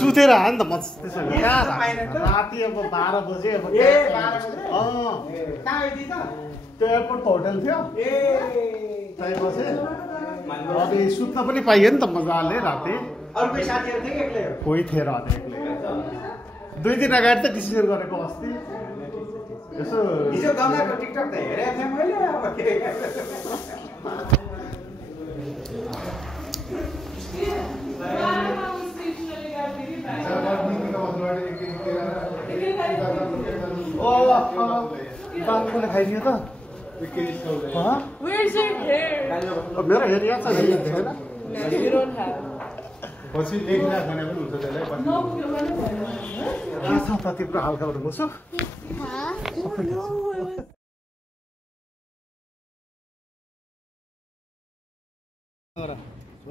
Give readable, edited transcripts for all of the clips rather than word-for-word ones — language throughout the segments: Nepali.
सुतेर आयो नि त मस्त राति अब 12 बजे अब त्यो एयरपोर्टको होटल थियो त्यही बसे अब सुत्न पनि पाइयो नि त मजाले राति कोही थिएन एक्लै 2 दिन अगाडि त डिसिजन गरेको अस्ति यसो हिजो गङ्गाको टिकटक त हेरेको थिएँ मैले अब के खाइदियो त मेरो हेर यहाँ छ पछि लेख्दा खाने पनि हुन्छ त्यसलाई के छ त तिम्रो हालखबर बस्यो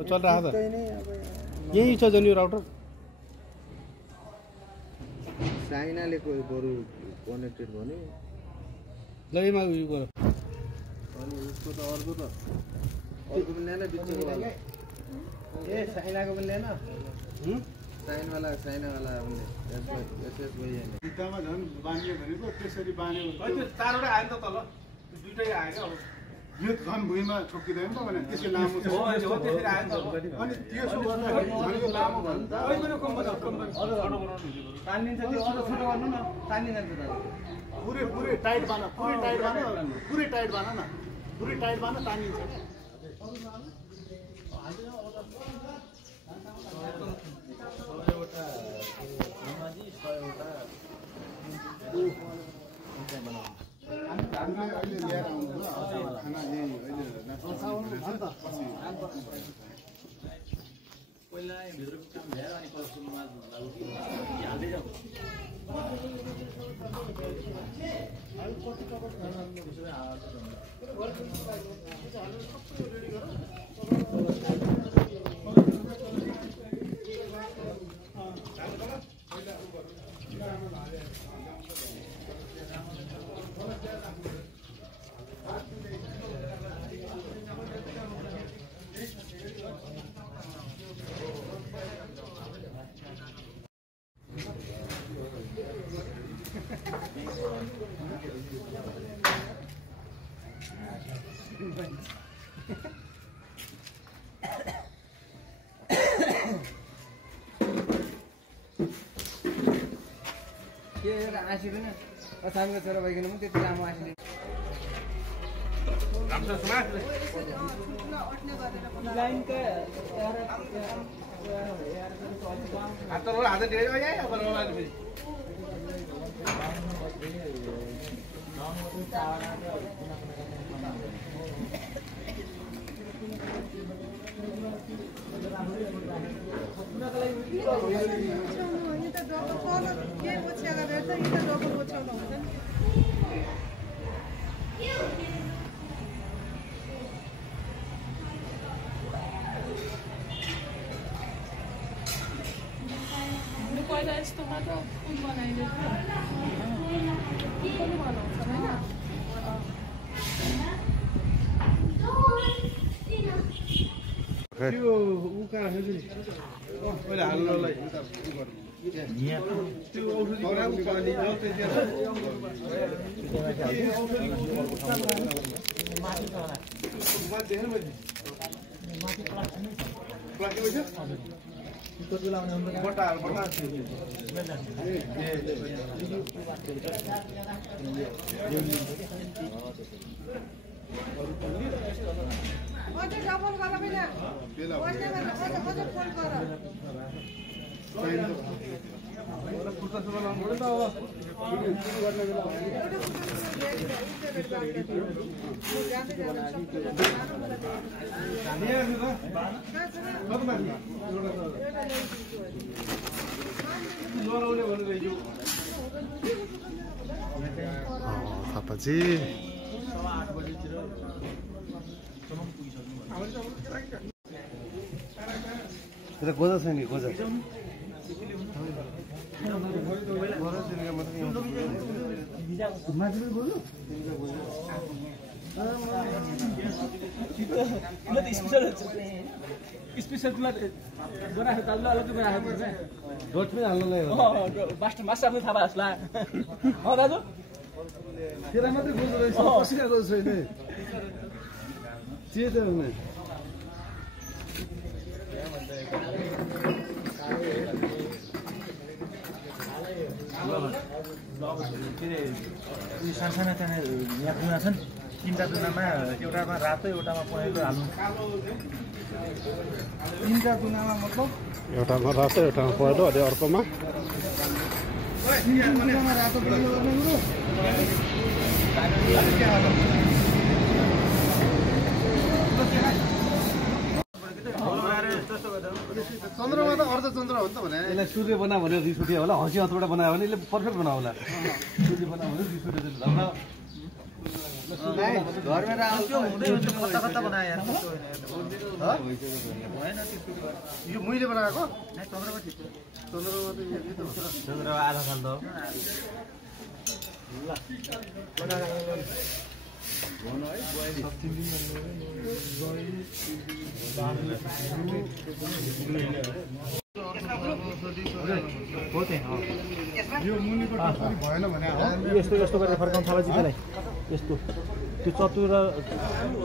चल रहा था यही छ जनी राउटर चाइनाले कोही बरु कनेक्टेड भने लैमा उयो गर अनि उसको त अर्को पनि ल्याएन बिचको वाला ए चाइनाको पनि ल्याएन चाइनावाला पनि एसएस गइएन भित्तामा झन् बान्यो भनेको त्यसरी बान्यो त्यो चारवटा आयो नि त तल दुईटै आयो अब यो घन भुइँमा ठोकिँदैन त भने त्यसको लामो छ त्यसरी आयो नि त अनि त्यसो गर्दाखेरि भनेको लामो भयो नि त तानिन्छ त्यो अझ छोटो गर्नु न तानिन्छ त पुरै टाइट बान तानिन्छ के आँसी पनि असामको छोरा भइकन पनि त्यति लामो आँसीले पहिला यस्तो मात्र बनाइदिएको त्यो उका राखेको नि पहिला हाल्नलाई त्यो औषधि बनाएको पानी थापाजी এটা গোজা छैन গোজা माथि बोल्नु ल त स्पेशल स्पेशल तुला बनाएको त अलग्गै बनाएको पर्छ रोटमै हाल्नुलाई हो मास्टर आफ्नो थाहा भएको अँ दाजु तेरा मात्रै बोल्दो रहेछ कसैको छैन के त हुने के अरे सानसाना त्यहाँ यहाँ दुना छन् तीनवटा दुनामा एउटामा रातो एउटामा पहेँलो हाल्नु तीनवटा दुनामा मतलब एउटामा रातो एउटामा पहेँलो अनि अर्कोमा रातो पहेँलो गर्नु चन्द्रमा त अर्धचन्द्र हो नि त भने यसलाई सूर्य बना भनेर रिस उठ्यो होला हँसी हँसबाट बनायो भने यसले पर्फेक्ट बनायो होला सूर्य बना भनेर रिस उठ्यो घरमा कता कता बनायो यो मैले बनाएको चन्द्रमा आधा साल त भएन भने यस्तो यस्तो गरेर फर्काउनु थाहा जित्दैलाई यस्तो त्यो चतुर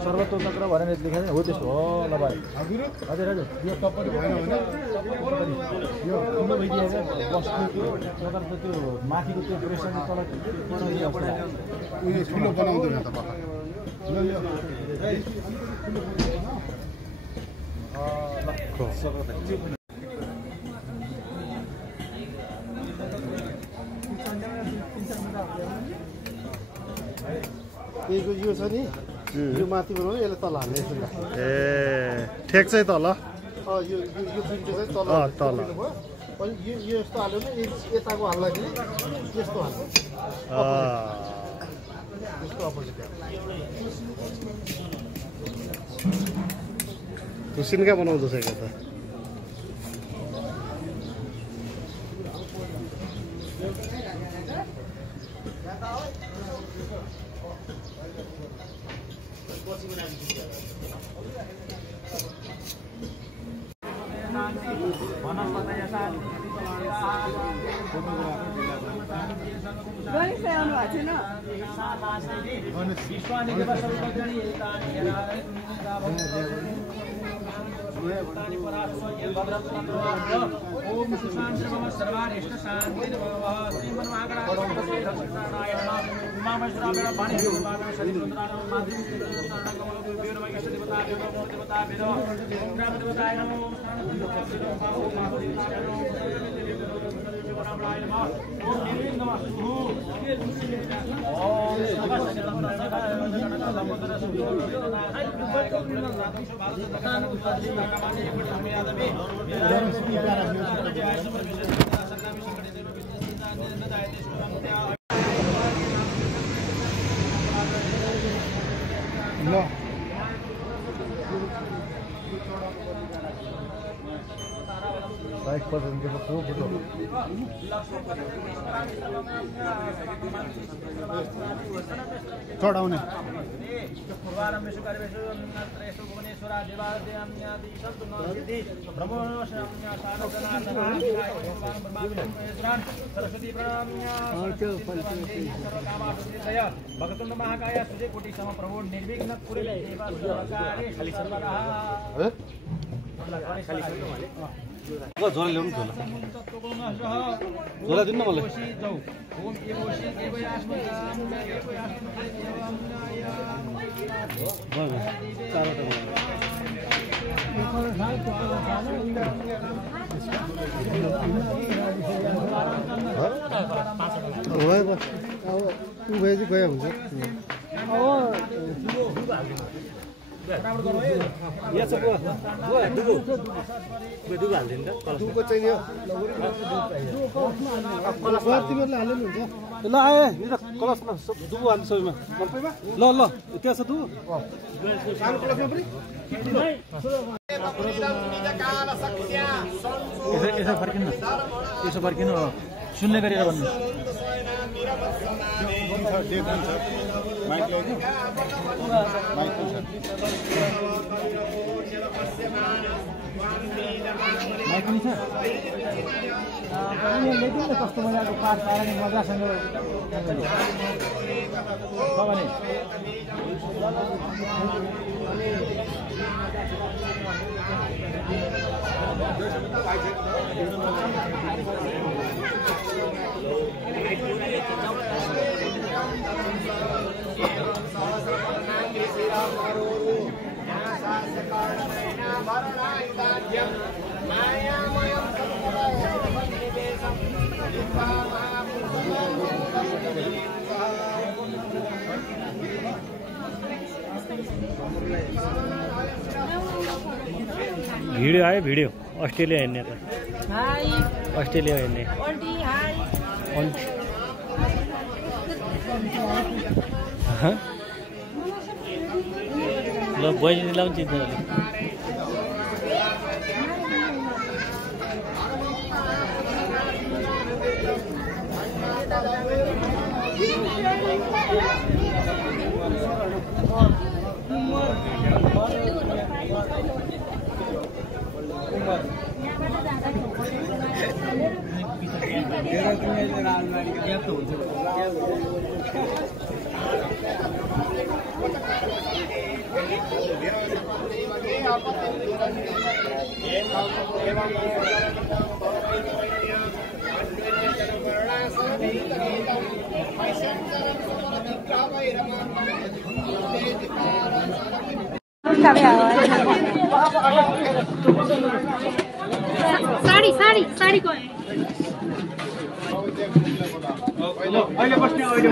सर्वतो चक्र भनेर लेखाएको हो त्यस्तो हो ल भाइ हजुर हजुर हजुर यो टप्परी भएन भने यो ठुलो भइदिएको बस्नु त्यो प्रकार त त्यो माथिको त्यो प्रेसरले तल उयो ठुलो बनाउँदैन त पक्का यो छ नि यो माथि बनाउनु यसले तल हाल्ने ए ठेक चाहिँ तल यो चाहिँ तल अनि यो यस्तो हाल्यो भने यताको हाल्दाखेरि यस्तो हाल्छ यसको अपोजिट तुसिनका बनाउँदैछ क्या त चढाउने भगतुण्ड महाकाय सूर्य कोटि सम प्रभु निर्विघ्न कुरे झोला ल्याउनु झोला दिनु न मलाई उभे चाहिँ गयो हुन्छ यहाँ छ दुगो हालिदिनु त दुगो चाहिँ तिमीहरूले हाल्नु हुन्छ ल आए कलसमा दुगो हाल्नु सबैमा ल ल त्यहाँ छ दुगो सानो कलसमा पनि यसो फर्किनु सुन्ने गरेर भन्नु माइक पनि छ उनीहरूले ल्याइदिनु न कस्तो मजाको पाठ पाएर नि मजासँग भिडियो आयो भिडियो अस्ट्रेलिया हेर्ने त अस्ट्रेलिया हेर्ने ल बहिनी लाउँछ साडी को अहिले बस्ने अहिले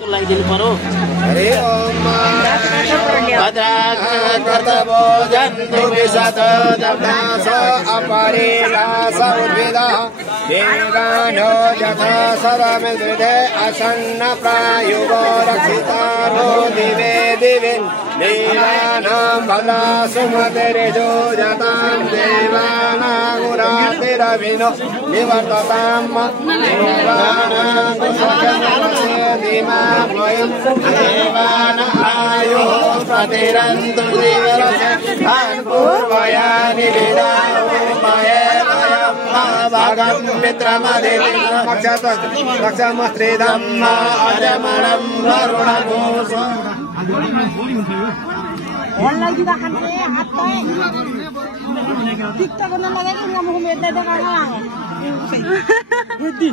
लगाइदिनु पर्यो। हरि ओम भद्रागर्तवो जन्तु विशत दब्दास अपरिलास उद्भिदा देवानो यथा सदमिदृते असन्न प्रायुगो रक्षितारो दिवे दिवे देवानां भद्रासुमतिरिजो जतां देवानागुरातिरभिनो निवर्ततां देवानां कुशलमयं देवानायुः प्रतिरन्तु देवरसं पूर्वयानि वेदाओ महेदयं भागं मित्रमधिरक्षमस्त्रिदं अजमणं वरुणघोष lagi makan saya apa? Tiktok kan lagi nggak mau meter dah kan? Hedi.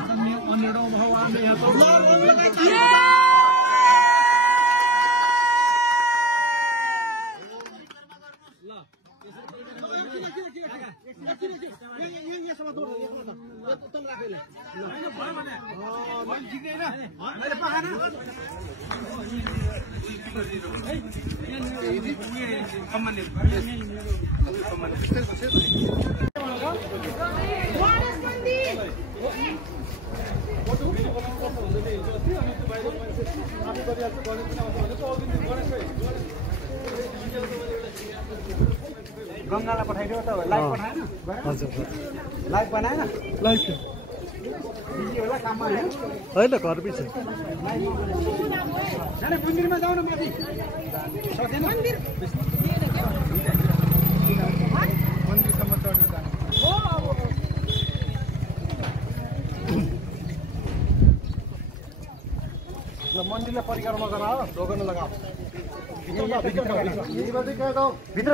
गङ्गालाई पठाइदियो त लाइभ पठाएन हजुर लाइभ बनाएन लाइभ के होला काममा हैन होइन घर पछि जाने मन्दिरमा जाऊ न माथि सकेन मन्दिरसम्म चढेर जानु हो ल मन्दिरलाई परिक्रमा गर ढोकन लगाऊ भित्र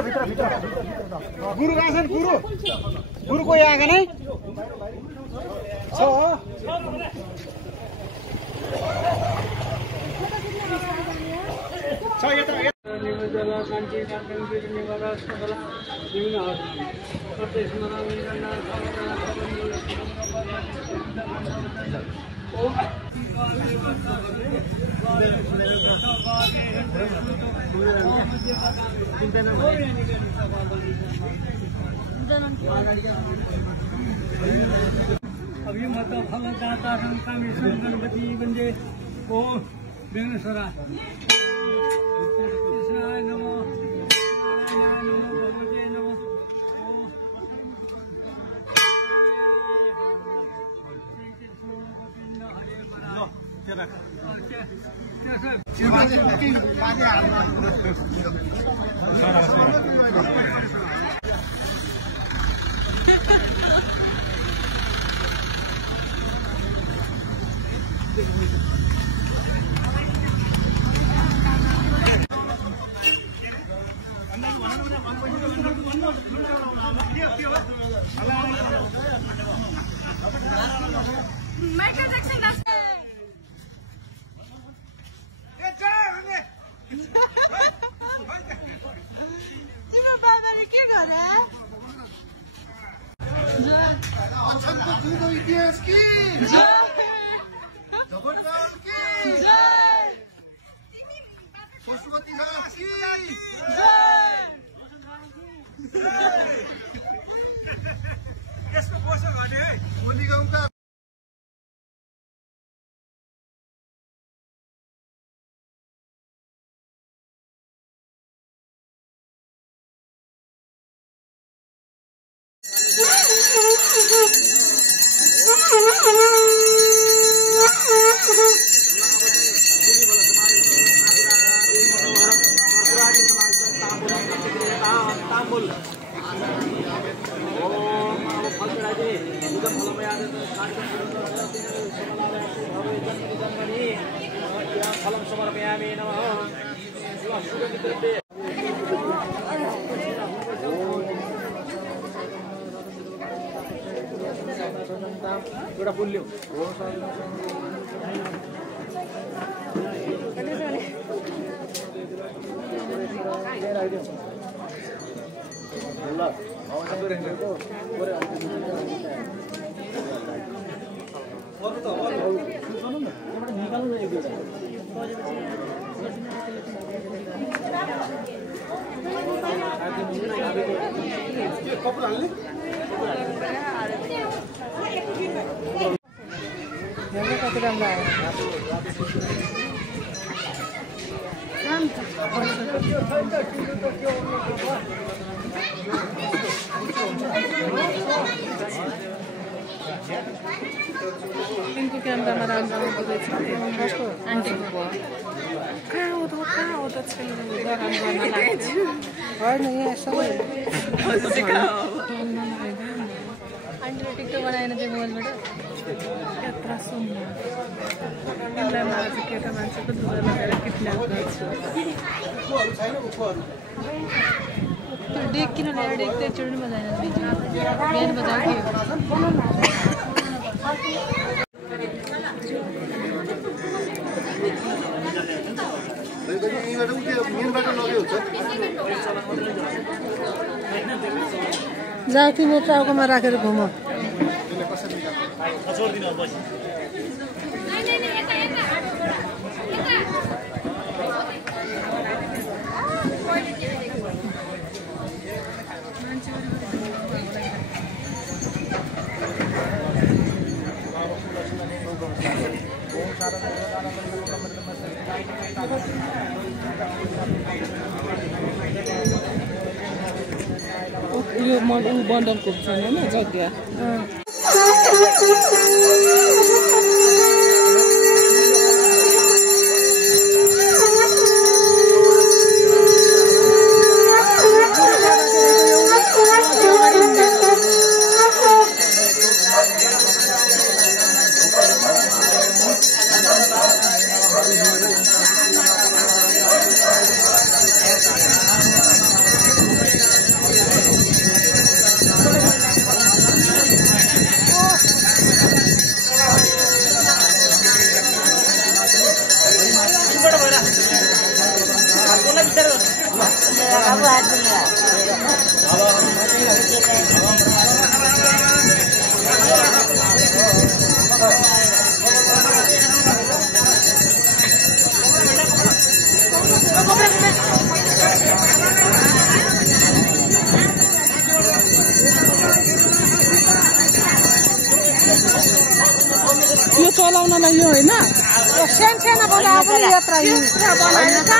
गुरु रासन गुरु कोही आएन है छ अभिमत फलदाता कामेश्वर गणपति वन्दे ओम विघ्नेश्वरा कृष्णाय नमो नारायणाय नमो भगवते नमो Michael Jackson तिम्रो बाबाले के गरे इतिहास की पशुपति यसको पोषक भने मोली गाउँका फलं समर्पयामि नमः एउटा पुल्यो कति राम्रो आयो इनको क्यामेरामा राम्रो आउँदो रहेछ कस्तो आन्टीको भयो कहाँ हो त छैन होइन यहाँ सबै आन्टीले टिकटक बनाएन त्यो मोबाइलबाट यत्रा सुन्न यसलाई मलाई चाहिँ केटा मान्छेको दुध लगाएर किडन्याप गर्छु त्यो डेक किन ल्याएर डेक त एकचोटि बजाएन बिहान बजाएको जाऊ तिमी टाउकोमा राखेर घुम यो बन्डलको छैन होइन जग्गा यो चलाउनलाई यो होइन सानो बनाएको यात्रा बनाएको